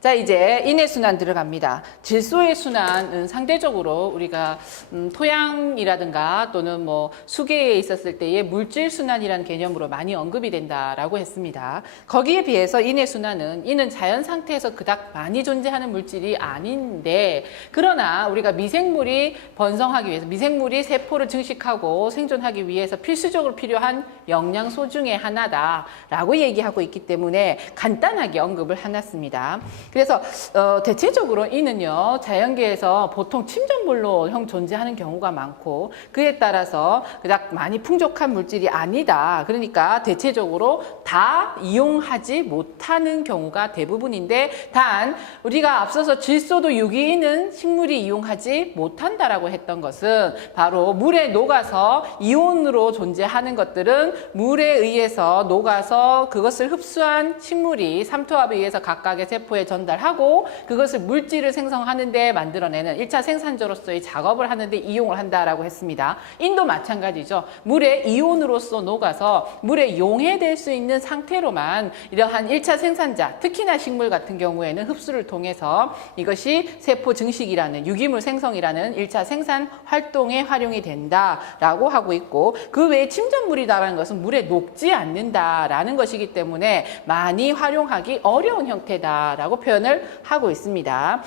자, 이제 인해 순환 들어갑니다. 질소의 순환은 상대적으로 우리가 토양이라든가 또는 뭐 수계에 있었을 때의 물질 순환이라는 개념으로 많이 언급이 된다라고 했습니다. 거기에 비해서 인해 순환은 이는 자연 상태에서 그닥 많이 존재하는 물질이 아닌데, 그러나 우리가 미생물이 번성하기 위해서, 미생물이 세포를 증식하고 생존하기 위해서 필수적으로 필요한 영양소 중에 하나다라고 얘기하고 있기 때문에 간단하게 언급을 해놨습니다. 그래서 대체적으로 이는요, 자연계에서 보통 침전물로 존재하는 경우가 많고, 그에 따라서 그닥 많이 풍족한 물질이 아니다. 그러니까 대체적으로 다 이용하지 못하는 경우가 대부분인데, 단 우리가 앞서서 질소도 유기인은 식물이 이용하지 못한다라고 했던 것은 바로 물에 녹아서 이온으로 존재하는 것들은 물에 의해서 녹아서 그것을 흡수한 식물이 삼투압에 의해서 각각의 세포에 전달하고 그것을 물질을 생성하는 데 만들어내는 1차 생산자로서의 작업을 하는데 이용을 한다라고 했습니다. 인도 마찬가지죠. 물에 이온으로서 녹아서 물에 용해될 수 있는 상태로만 이러한 1차 생산자, 특히나 식물 같은 경우에는 흡수를 통해서 이것이 세포 증식이라는 유기물 생성이라는 1차 생산 활동에 활용이 된다라고 하고 있고, 그 외에 침전물이라는 것은 물에 녹지 않는다라는 것이기 때문에 많이 활용하기 어려운 형태다라고 표현을 하고 있습니다.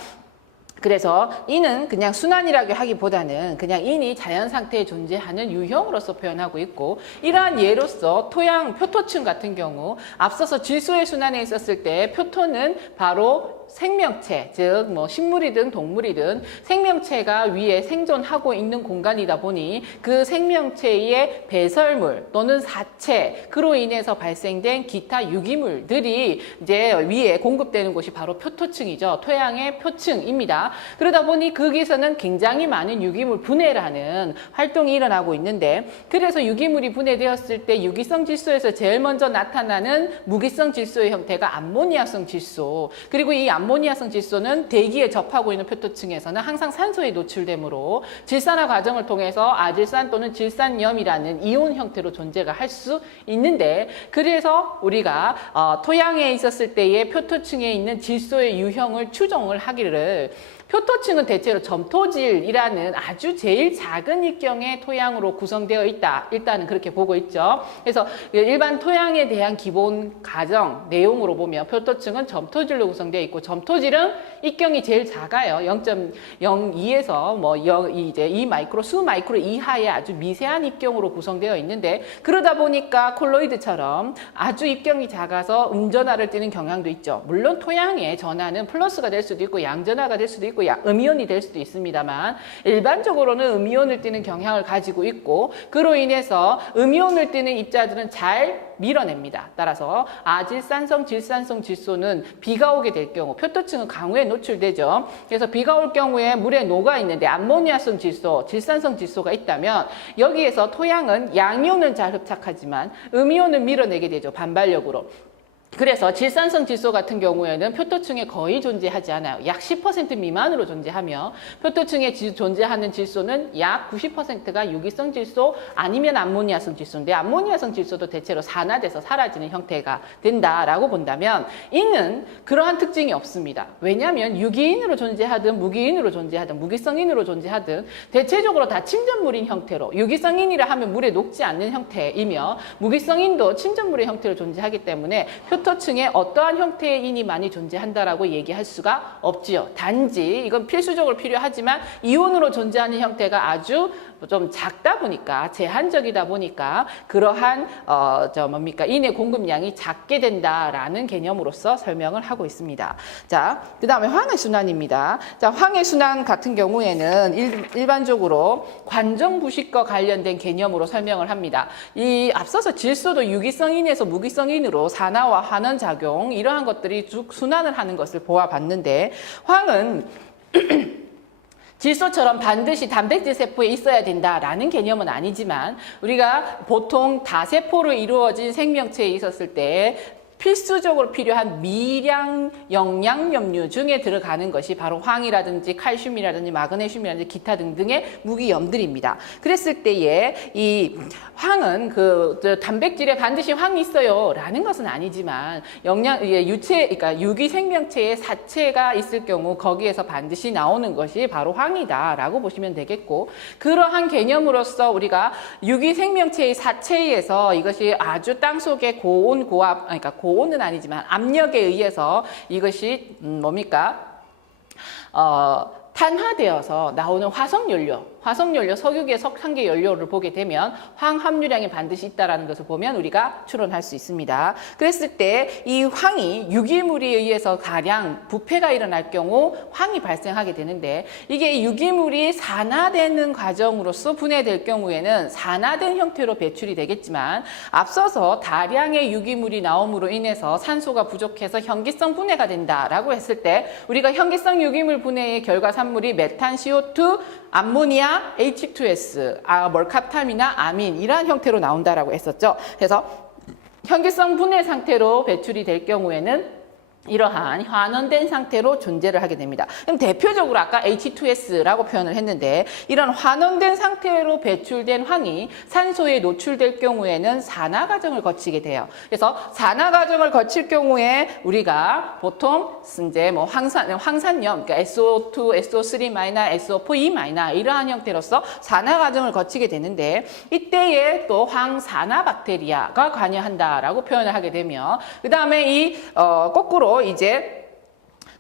그래서 인은 그냥 순환이라고 하기보다는 그냥 인이 자연 상태에 존재하는 유형으로서 표현하고 있고, 이러한 예로서 토양 표토층 같은 경우 앞서서 질소의 순환에 있었을 때 표토는 바로 생명체, 즉 뭐 식물이든 동물이든 생명체가 위에 생존하고 있는 공간이다 보니 그 생명체의 배설물 또는 사체, 그로 인해서 발생된 기타 유기물들이 이제 위에 공급되는 곳이 바로 표토층이죠. 토양의 표층입니다. 그러다 보니 거기서는 굉장히 많은 유기물 분해라는 활동이 일어나고 있는데, 그래서 유기물이 분해되었을 때 유기성 질소에서 제일 먼저 나타나는 무기성 질소의 형태가 암모니아성 질소, 그리고 이 암모니아성 질소는 대기에 접하고 있는 표토층에서는 항상 산소에 노출되므로 질산화 과정을 통해서 아질산 또는 질산염이라는 이온 형태로 존재가 할 수 있는데, 그래서 우리가 토양에 있었을 때의 표토층에 있는 질소의 유형을 추정을 하기를, 표토층은 대체로 점토질이라는 아주 제일 작은 입경의 토양으로 구성되어 있다. 일단은 그렇게 보고 있죠. 그래서 일반 토양에 대한 기본 가정 내용으로 보면 표토층은 점토질로 구성되어 있고, 점토질은 입경이 제일 작아요. 0.02에서 뭐 이제 2마이크로, 수마이크로 이하의 아주 미세한 입경으로 구성되어 있는데, 그러다 보니까 콜로이드처럼 아주 입경이 작아서 음전하를 띠는 경향도 있죠. 물론 토양의 전하는 플러스가 될 수도 있고 양전하가 될 수도 있고 음이온이 될 수도 있습니다만, 일반적으로는 음이온을 띠는 경향을 가지고 있고, 그로 인해서 음이온을 띠는 입자들은 잘 밀어냅니다. 따라서 아질산성, 질산성 질소는 비가 오게 될 경우, 표토층은 강우에 노출되죠. 그래서 비가 올 경우에 물에 녹아 있는데 암모니아성 질소, 질산성 질소가 있다면 여기에서 토양은 양이온은 잘 흡착하지만 음이온을 밀어내게 되죠. 반발력으로. 그래서 질산성 질소 같은 경우에는 표토층에 거의 존재하지 않아요. 약 10% 미만으로 존재하며, 표토층에 존재하는 질소는 약 90%가 유기성 질소 아니면 암모니아성 질소인데, 암모니아성 질소도 대체로 산화돼서 사라지는 형태가 된다라고 본다면, 이는 그러한 특징이 없습니다. 왜냐하면 유기인으로 존재하든 무기인으로 존재하든 무기성인으로 존재하든 대체적으로 다 침전물인 형태로, 유기성인이라 하면 물에 녹지 않는 형태이며 무기성인도 침전물의 형태로 존재하기 때문에 표토층에 어떠한 형태의 인이 많이 존재한다라고 얘기할 수가 없지요. 단지 이건 필수적으로 필요하지만 이온으로 존재하는 형태가 아주 좀 작다 보니까, 제한적이다 보니까 그러한 인의 공급량이 작게 된다라는 개념으로서 설명을 하고 있습니다. 자, 그 다음에 황해 순환입니다. 자, 황해 순환 같은 경우에는 일반적으로 관정 부식과 관련된 개념으로 설명을 합니다. 이 앞서서 질소도 유기성인에서 무기성인으로 산화와 환원 작용, 이러한 것들이 쭉 순환을 하는 것을 보아봤는데, 황은 질소처럼 반드시 단백질 세포에 있어야 된다라는 개념은 아니지만, 우리가 보통 다세포로 이루어진 생명체에 있었을 때 필수적으로 필요한 미량 영양염류 중에 들어가는 것이 바로 황이라든지 칼슘이라든지 마그네슘이라든지 기타 등등의 무기염들입니다. 그랬을 때에 이 황은 그 단백질에 반드시 황이 있어요 라는 것은 아니지만 그러니까 유기 생명체의 사체가 있을 경우 거기에서 반드시 나오는 것이 바로 황이다라고 보시면 되겠고, 그러한 개념으로서 우리가 유기 생명체의 사체에서 이것이 아주 땅 속의 고온 고압, 그러니까 고온은 아니지만 압력에 의해서 이것이 뭡니까? 탄화되어서 나오는 화석연료, 석유계 석탄계 연료를 보게 되면 황 함유량이 반드시 있다는 것을 보면 우리가 추론할 수 있습니다. 그랬을 때 이 황이 유기물에 의해서 다량 부패가 일어날 경우 황이 발생하게 되는데, 이게 유기물이 산화되는 과정으로서 분해될 경우에는 산화된 형태로 배출이 되겠지만, 앞서서 다량의 유기물이 나옴으로 인해서 산소가 부족해서 현기성 분해가 된다라고 했을 때 우리가 현기성 유기물 분해의 결과산물이 메탄, CO2, 암모니아, H2S, 멀캅탐이나 아민 이러한 형태로 나온다라고 했었죠. 그래서 현기성 분해 상태로 배출이 될 경우에는 이러한 환원된 상태로 존재를 하게 됩니다. 그럼 대표적으로 아까 H2S라고 표현을 했는데, 이런 환원된 상태로 배출된 황이 산소에 노출될 경우에는 산화 과정을 거치게 돼요. 그래서 산화 과정을 거칠 경우에 우리가 보통 이제 뭐 황산염, 그러니까 SO2, SO3-, SO4E- 이러한 형태로서 산화 과정을 거치게 되는데, 이때에 또 황산화 박테리아가 관여한다라고 표현을 하게 되며, 그 다음에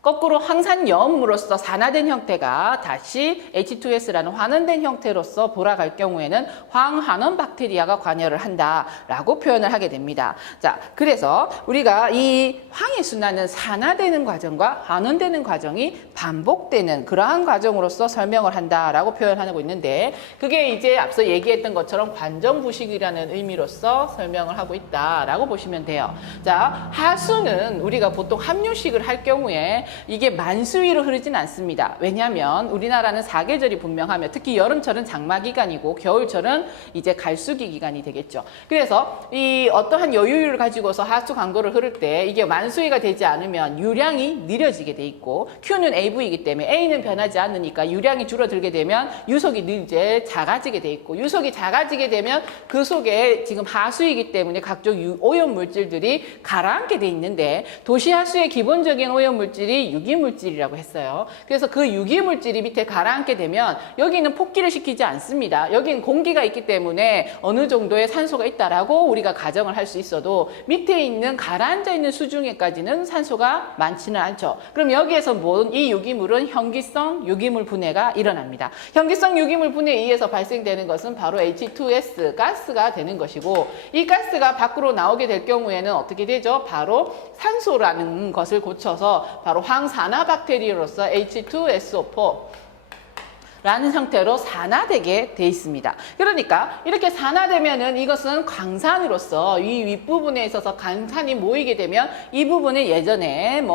거꾸로 황산염으로서 산화된 형태가 다시 H2S라는 환원된 형태로서 돌아갈 경우에는 황환원 박테리아가 관여를 한다라고 표현을 하게 됩니다. 자, 그래서 우리가 이 황의 순환은 산화되는 과정과 환원되는 과정이 반복되는 그러한 과정으로서 설명을 한다라고 표현하고 있는데, 그게 이제 앞서 얘기했던 것처럼 관정부식이라는 의미로서 설명을 하고 있다라고 보시면 돼요. 자, 하수는 우리가 보통 함유식을 할 경우에 이게 만수위로 흐르진 않습니다. 왜냐하면 우리나라는 사계절이 분명하며 특히 여름철은 장마 기간이고 겨울철은 이제 갈수기 기간이 되겠죠. 그래서 이 어떠한 여유를 가지고서 하수 강도를 흐를 때 이게 만수위가 되지 않으면 유량이 느려지게 돼 있고, Q는 AV이기 때문에 A는 변하지 않으니까 유량이 줄어들게 되면 유속이 이제 작아지게 돼 있고, 유속이 작아지게 되면 그 속에 지금 하수이기 때문에 각종 오염 물질들이 가라앉게 돼 있는데, 도시하수의 기본적인 오염 물질이 유기물질이라고 했어요. 그래서 그 유기물질이 밑에 가라앉게 되면 여기는 폭기를 시키지 않습니다. 여기는 공기가 있기 때문에 어느 정도의 산소가 있다라고 우리가 가정을 할 수 있어도 밑에 있는 가라앉아 있는 수중에까지는 산소가 많지는 않죠. 그럼 여기에서 이 유기물은 현기성 유기물 분해가 일어납니다. 현기성 유기물 분해에 의해서 발생되는 것은 바로 H2S 가스가 되는 것이고, 이 가스가 밖으로 나오게 될 경우에는 어떻게 되죠? 바로 산소라는 것을 고쳐서 바로 황산화 박테리아로서 H2SO4 라는 형태로 산화되게 돼 있습니다. 그러니까 이렇게 산화되면은 이것은 광산으로서 이 윗부분에 있어서 광산이 모이게 되면 이 부분은 예전에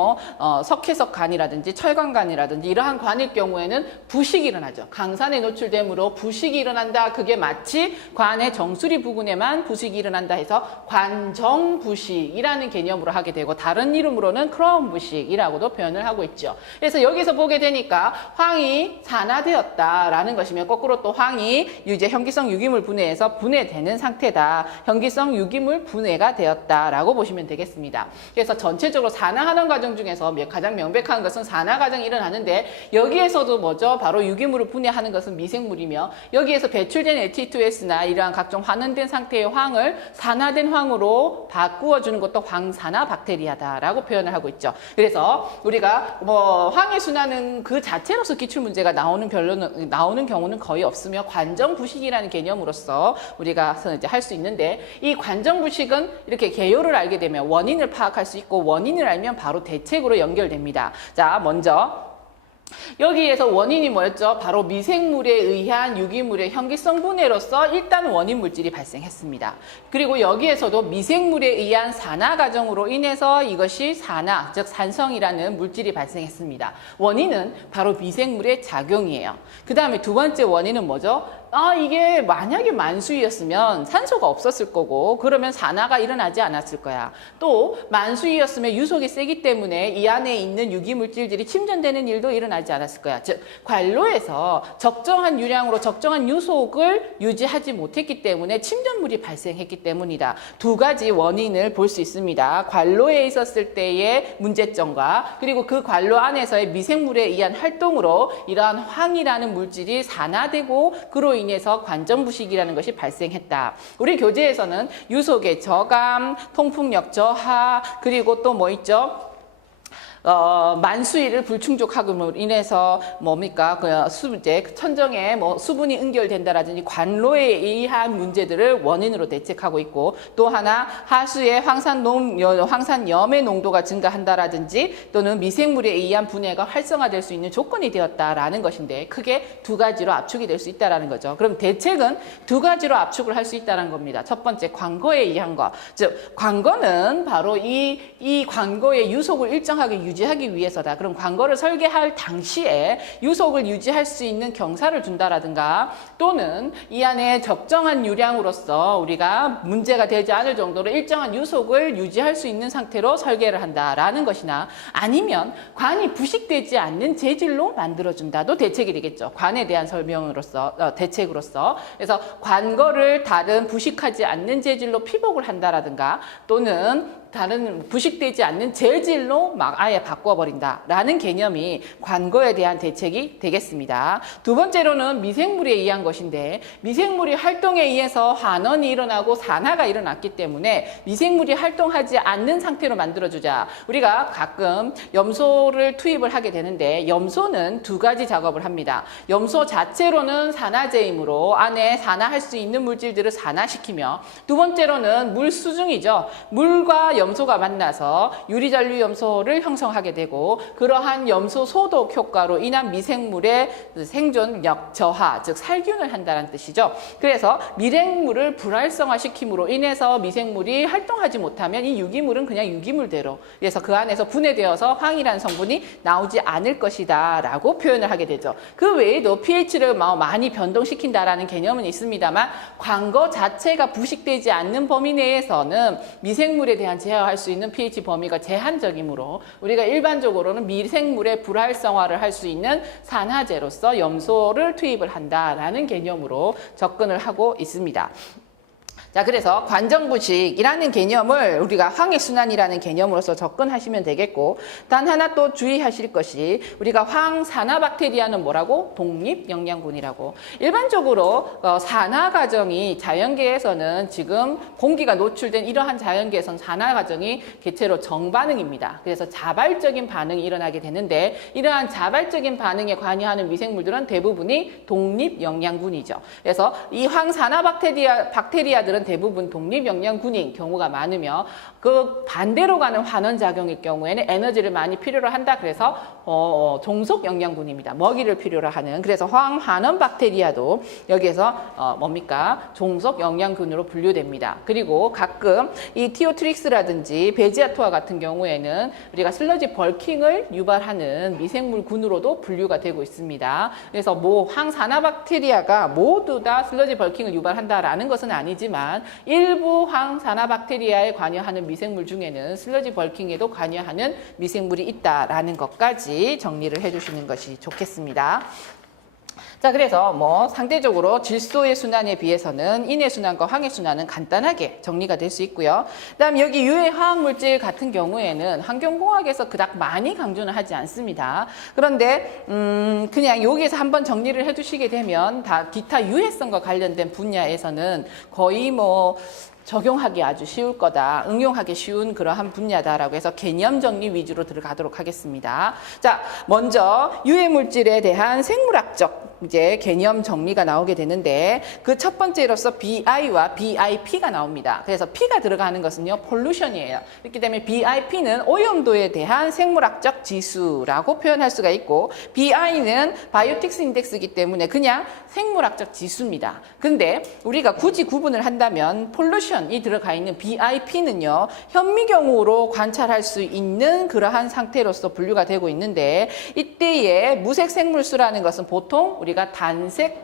석회석관이라든지 철광관이라든지 이러한 관일 경우에는 부식이 일어나죠. 광산에 노출되므로 부식이 일어난다. 그게 마치 관의 정수리 부근에만 부식이 일어난다 해서 관정부식이라는 개념으로 하게 되고, 다른 이름으로는 크라운 부식이라고도 표현을 하고 있죠. 그래서 여기서 보게 되니까 황이 산화되었다 라는 것이며, 거꾸로 또 황이 이제 현기성 유기물 분해에서 분해되는 상태다. 현기성 유기물 분해가 되었다라고 보시면 되겠습니다. 그래서 전체적으로 산화하는 과정 중에서 가장 명백한 것은 산화 과정이 일어나는데, 여기에서도 뭐죠? 바로 유기물을 분해하는 것은 미생물이며, 여기에서 배출된 H2S나 이러한 각종 환원된 상태의 황을 산화된 황으로 바꾸어주는 것도 황산화 박테리아다라고 표현을 하고 있죠. 그래서 우리가 황의 순환은 그 자체로서 기출문제가 나오는 경우는 거의 없으며, 관정부식이라는 개념으로서 우리가 이제 할 수 있는데, 이 관정부식은 이렇게 개요를 알게 되면 원인을 파악할 수 있고, 원인을 알면 바로 대책으로 연결됩니다. 자, 먼저 여기에서 원인이 뭐였죠? 바로 미생물에 의한 유기물의 현기성 분해로서 일단 원인 물질이 발생했습니다. 그리고 여기에서도 미생물에 의한 산화 과정으로 인해서 이것이 산화, 즉 산성이라는 물질이 발생했습니다. 원인은 바로 미생물의 작용이에요. 그 다음에 두 번째 원인은 뭐죠? 이게 만약에 만수이였으면 산소가 없었을 거고 그러면 산화가 일어나지 않았을 거야. 또 만수이였으면 유속이 세기 때문에 이 안에 있는 유기물질들이 침전되는 일도 일어나지 않았을 거야. 즉 관로에서 적정한 유량으로 적정한 유속을 유지하지 못했기 때문에 침전물이 발생했기 때문이다. 두 가지 원인을 볼 수 있습니다. 관로에 있었을 때의 문제점과 그리고 그 관로 안에서의 미생물에 의한 활동으로 이러한 황이라는 물질이 산화되고 그로 인해서 관정부식이라는 것이 발생했다. 우리 교재에서는 유속의 저감, 통풍력 저하, 그리고 또 뭐 있죠? 만수위를 불충족함으로 인해서 뭡니까? 이제 천정에 뭐 수분이 응결된다라든지 관로에 의한 문제들을 원인으로 대책하고 있고 또 하나 하수의 황산염의 농도가 증가한다라든지 또는 미생물에 의한 분해가 활성화될 수 있는 조건이 되었다라는 것인데 크게 두 가지로 압축이 될 수 있다라는 거죠. 그럼 대책은 두 가지로 압축을 할 수 있다는 겁니다. 첫 번째 관거에 의한 것. 즉 관거는 바로 이 관거의 유속을 일정하게 유지하기 위해서다. 그럼 관거를 설계할 당시에 유속을 유지할 수 있는 경사를 준다라든가 또는 이 안에 적정한 유량으로서 우리가 문제가 되지 않을 정도로 일정한 유속을 유지할 수 있는 상태로 설계를 한다라는 것이나 아니면 관이 부식되지 않는 재질로 만들어준다도 대책이 되겠죠. 관에 대한 설명으로서 대책으로서 그래서 관거를 다른 부식하지 않는 재질로 피복을 한다라든가 또는 다른 부식되지 않는 재질로 막 아예 바꿔버린다라는 개념이 관거에 대한 대책이 되겠습니다. 두 번째로는 미생물에 의한 것인데 미생물이 활동에 의해서 환원이 일어나고 산화가 일어났기 때문에 미생물이 활동하지 않는 상태로 만들어주자. 우리가 가끔 염소를 투입을 하게 되는데 염소는 두 가지 작업을 합니다. 염소 자체로는 산화제이므로 안에 산화할 수 있는 물질들을 산화시키며 두 번째로는 물 수중이죠. 물과 염소가 만나서 유리잔류 염소를 형성하게 되고 그러한 염소 소독 효과로 인한 미생물의 생존력 저하, 즉 살균을 한다는 뜻이죠. 그래서 미생물을 불활성화시킴으로 인해서 미생물이 활동하지 못하면 이 유기물은 그냥 유기물대로 그래서 그 안에서 분해되어서 황이라는 성분이 나오지 않을 것이다 라고 표현을 하게 되죠. 그 외에도 pH를 많이 변동시킨다라는 개념은 있습니다만 관거 자체가 부식되지 않는 범위 내에서는 미생물에 대한 제어할 수 있는 pH 범위가 제한적이므로 우리가 일반적으로는 미생물의 불활성화를 할 수 있는 산화제로서 염소를 투입을 한다라는 개념으로 접근을 하고 있습니다. 자, 그래서 관정부식이라는 개념을 우리가 황해순환이라는 개념으로서 접근하시면 되겠고 단 하나 또 주의하실 것이 우리가 황산화박테리아는 뭐라고? 독립영양분이라고. 일반적으로 산화 과정이 자연계에서는 지금 공기가 노출된 이러한 자연계에서는 산화 과정이 개체로 정반응입니다. 그래서 자발적인 반응이 일어나게 되는데 이러한 자발적인 반응에 관여하는 미생물들은 대부분이 독립영양분이죠. 그래서 이 황산화박테리아들은 대부분 독립영양군인 경우가 많으며 그 반대로 가는 환원작용일 경우에는 에너지를 많이 필요로 한다. 그래서 종속영양군입니다. 먹이를 필요로 하는. 그래서 황환원 박테리아도 여기에서 뭡니까? 종속영양군으로 분류됩니다. 그리고 가끔 이 티오트릭스라든지 베지아토와 같은 경우에는 우리가 슬러지 벌킹을 유발하는 미생물군으로도 분류가 되고 있습니다. 그래서 황산화박테리아가 모두 다 슬러지 벌킹을 유발한다라는 것은 아니지만 일부 황산화박테리아에 관여하는 미생물 중에는 슬러지 벌킹에도 관여하는 미생물이 있다라는 것까지 정리를 해주시는 것이 좋겠습니다. 자, 그래서 상대적으로 질소의 순환에 비해서는 인해순환과 황해순환은 간단하게 정리가 될 수 있고요. 그다음 여기 유해 화학물질 같은 경우에는 환경공학에서 그닥 많이 강조는 하지 않습니다. 그런데 그냥 여기에서 한번 정리를 해두시게 되면 다 기타 유해성과 관련된 분야에서는 거의 적용하기 아주 쉬울 거다, 응용하기 쉬운 그러한 분야다라고 해서 개념 정리 위주로 들어가도록 하겠습니다. 자, 먼저 유해물질에 대한 생물학적 이제 개념 정리가 나오게 되는데 그 첫 번째로서 BI와 BIP가 나옵니다. 그래서 P가 들어가는 것은요, 폴루션이에요. 그렇기 때문에 BIP는 오염도에 대한 생물학적 지수라고 표현할 수가 있고 BI는 바이오틱스 인덱스이기 때문에 그냥 생물학적 지수입니다. 근데 우리가 굳이 구분을 한다면 폴루션이 들어가 있는 BIP는요, 현미경으로 관찰할 수 있는 그러한 상태로서 분류가 되고 있는데 이때의 무색 생물수라는 것은 보통 우리가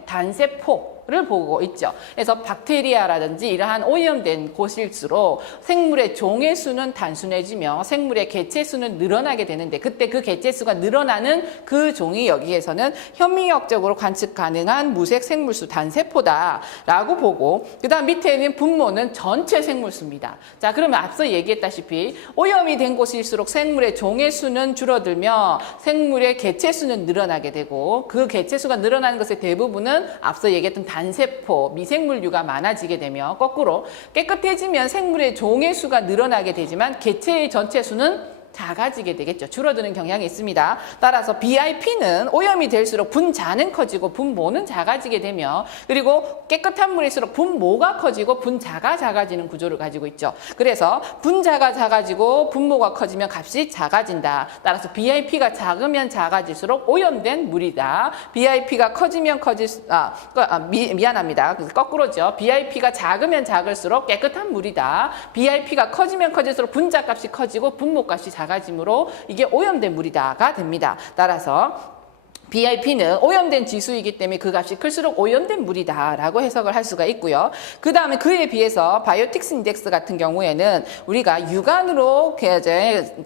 단세포를 보고 있죠. 그래서 박테리아라든지 이러한 오염된 곳일수록 생물의 종의 수는 단순해지며 생물의 개체 수는 늘어나게 되는데 그때 그 개체 수가 늘어나는 그 종이 여기에서는 현미경학적으로 관측 가능한 무색 생물수 단세포다라고 보고 그 다음 밑에 있는 분모는 전체 생물수입니다. 자, 그러면 앞서 얘기했다시피 오염이 된 곳일수록 생물의 종의 수는 줄어들며 생물의 개체 수는 늘어나게 되고 그 개체 수가 늘어나는 것의 대부분은 앞서 얘기했던 단세포, 미생물류가 많아지게 되며 거꾸로 깨끗해지면 생물의 종의 수가 늘어나게 되지만 개체의 전체 수는 작아지게 되겠죠. 줄어드는 경향이 있습니다. 따라서 BIP는 오염이 될수록 분자는 커지고 분모는 작아지게 되며 그리고 깨끗한 물일수록 분모가 커지고 분자가 작아지는 구조를 가지고 있죠. 그래서 분자가 작아지고 분모가 커지면 값이 작아진다. 따라서 BIP가 작으면 작아질수록 오염된 물이다. BIP가 커지면 미안합니다. 거꾸로죠. BIP가 작으면 작을수록 깨끗한 물이다. BIP가 커지면 커질수록 분자 값이 커지고 분모 값이 작아지므로 이게 오염된 물이다가 됩니다. 따라서 BIP는 오염된 지수이기 때문에 그 값이 클수록 오염된 물이다라고 해석을 할 수가 있고요. 그 다음에 그에 비해서 바이오틱스 인덱스 같은 경우에는 우리가 육안으로 이제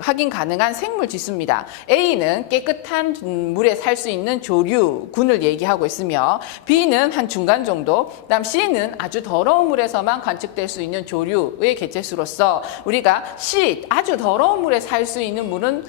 확인 가능한 생물 지수입니다. A는 깨끗한 물에 살 수 있는 조류군을 얘기하고 있으며 B는 한 중간 정도, 그다음 C는 아주 더러운 물에서만 관측될 수 있는 조류의 개체수로서 우리가 C 아주 더러운 물에 살 수 있는 물은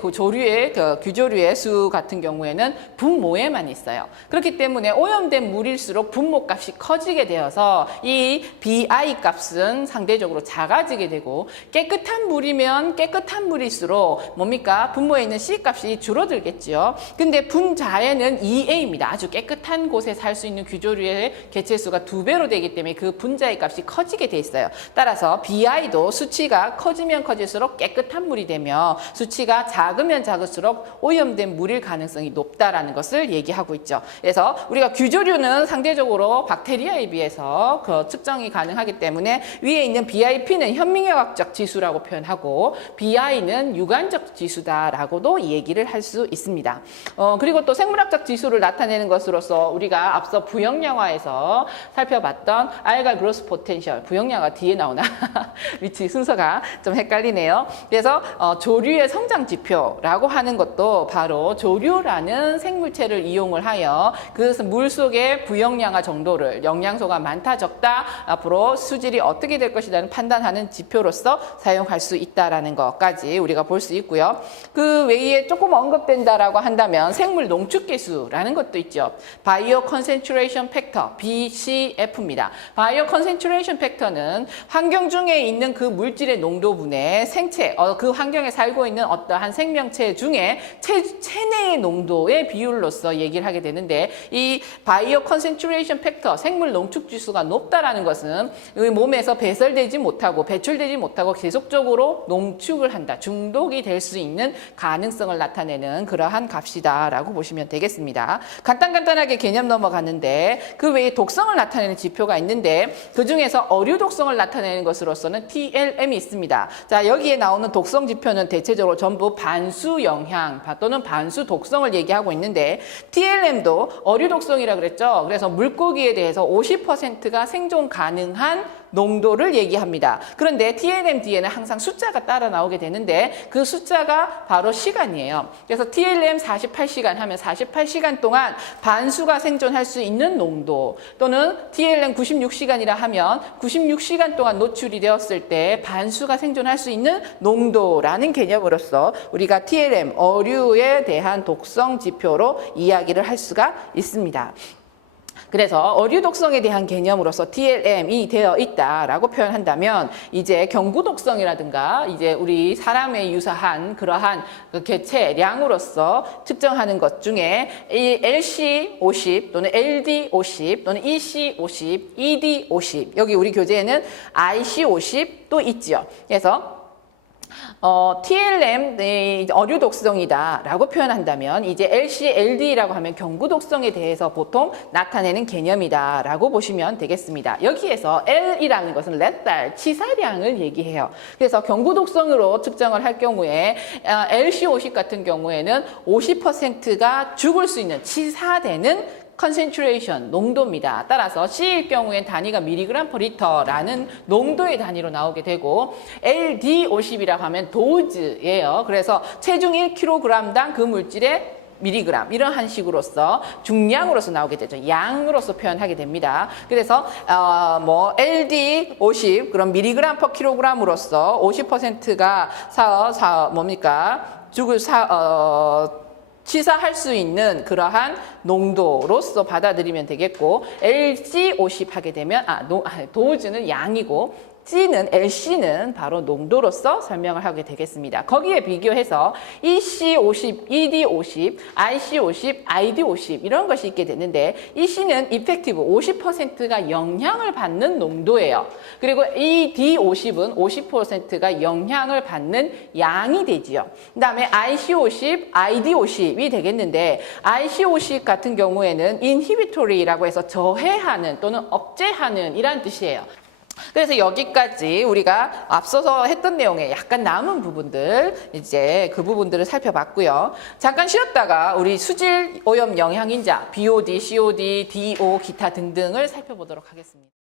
그 조류의 규조류의 수 같은 경우에는 분모에만 있어요. 그렇기 때문에 오염된 물일수록 분모 값이 커지게 되어서 이 BI 값은 상대적으로 작아지게 되고 깨끗한 물이면 깨끗한 물일수록 뭡니까? 분모에 있는 C 값이 줄어들겠죠. 근데 분자에는 EA입니다. 아주 깨끗한 곳에 살 수 있는 규조류의 개체수가 2배로 되기 때문에 그 분자의 값이 커지게 돼 있어요. 따라서 BI도 수치가 커지면 커질수록 깨끗한 물이 되며 수치가 작으면 작을수록 오염된 물일 가능성이 높다라는 것을 얘기하고 있죠. 그래서 우리가 규조류는 상대적으로 박테리아에 비해서 측정이 가능하기 때문에 위에 있는 BIP는 현미경학적 지수라고 표현하고 BI는 육안적 지수다라고도 얘기를 할 수 있습니다. 그리고 또 생물학적 지수를 나타내는 것으로서 우리가 앞서 부영양화에서 살펴봤던 알갈 그로스 포텐셜, 부영양화 뒤에 나오나 위치 순서가 좀 헷갈리네요. 그래서 조류의 성장 지표라고 하는 것도 바로 조류라는 생물체를 이용을 하여 그 물 속의 부영양화 정도를 영양소가 많다 적다 앞으로 수질이 어떻게 될 것이라는 판단하는 지표로서 사용할 수 있다라는 것까지 우리가 볼 수 있고요. 그 외에 조금 언급된다라고 한다면 생물 농축계수라는 것도 있죠. 바이오 컨센트레이션 팩터 BCF입니다. 바이오 컨센트레이션 팩터는 환경 중에 있는 그 물질의 농도분의 생체 그 환경에 살고 있는 어떠한 생명체 중에 체내의 농도의 비율로서 얘기를 하게 되는데 이 바이오 컨센트레이션 팩터 생물 농축 지수가 높다라는 것은 몸에서 배설되지 못하고 배출되지 못하고 계속적으로 농축을 한다. 중독이 될 수 있는 가능성을 나타내는 그러한 값이다라고 보시면 되겠습니다. 간단하게 개념 넘어갔는데 그 외에 독성을 나타내는 지표가 있는데 그 중에서 어류 독성을 나타내는 것으로서는 TLM이 있습니다. 자, 여기에 나오는 독성 지표는 대체적으로 전부 반수 영향 또는 반수 독성을 얘기하고 있는데 TLM도 어류 독성이라고 그랬죠. 그래서 물고기에 대해서 50%가 생존 가능한 농도를 얘기합니다. 그런데 TLM 뒤에는 항상 숫자가 따라 나오게 되는데 그 숫자가 바로 시간이에요. 그래서 TLM 48시간 하면 48시간 동안 반수가 생존할 수 있는 농도 또는 TLM 96시간이라 하면 96시간 동안 노출이 되었을 때 반수가 생존할 수 있는 농도라는 개념으로서 우리가 TLM 어류에 대한 독성 지표로 이야기를 할 수가 있습니다. 그래서 어류 독성에 대한 개념으로서 TLM이 되어 있다라고 표현한다면 이제 경구 독성이라든가 이제 우리 사람에 유사한 그러한 그 개체량으로서 측정하는 것 중에 이 LC50 또는 LD50 또는 EC50, ED50 여기 우리 교재에는 IC50도 있지요. 그래서 TLM 어류 독성이다라고 표현한다면 이제 LC, LD라고 하면 경구 독성에 대해서 보통 나타내는 개념이다라고 보시면 되겠습니다. 여기에서 L이라는 것은 lethal, 치사량을 얘기해요. 그래서 경구 독성으로 측정을 할 경우에 LC50 같은 경우에는 50%가 죽을 수 있는 치사되는 concentration, 농도입니다. 따라서 C일 경우엔 단위가 mg per liter라는 농도의 단위로 나오게 되고 LD50이라고 하면 도즈예요. 그래서 체중 1kg당 그 물질의 미리그램 이러한 식으로서 중량으로서 나오게 되죠. 양으로서 표현하게 됩니다. 그래서 LD50 그럼 미리그램 per kg으로서 50%가 치사할 수 있는 그러한 농도로서 받아들이면 되겠고 LC50 하게 되면 도즈는 양이고 C는 LC는 바로 농도로서 설명을 하게 되겠습니다. 거기에 비교해서 EC50, ED50, IC50, ID50 이런 것이 있게 되는데 EC는 effective 50%가 영향을 받는 농도예요. 그리고 ED50은 50%가 영향을 받는 양이 되지요. 그 다음에 IC50, ID50이 되겠는데 IC50 같은 경우에는 inhibitory라고 해서 저해하는 또는 억제하는 이란 뜻이에요. 그래서 여기까지 우리가 앞서서 했던 내용에 약간 남은 부분들 이제 그 부분들을 살펴봤고요. 잠깐 쉬었다가 우리 수질 오염 영향인자 BOD, COD, DO 기타 등등을 살펴보도록 하겠습니다.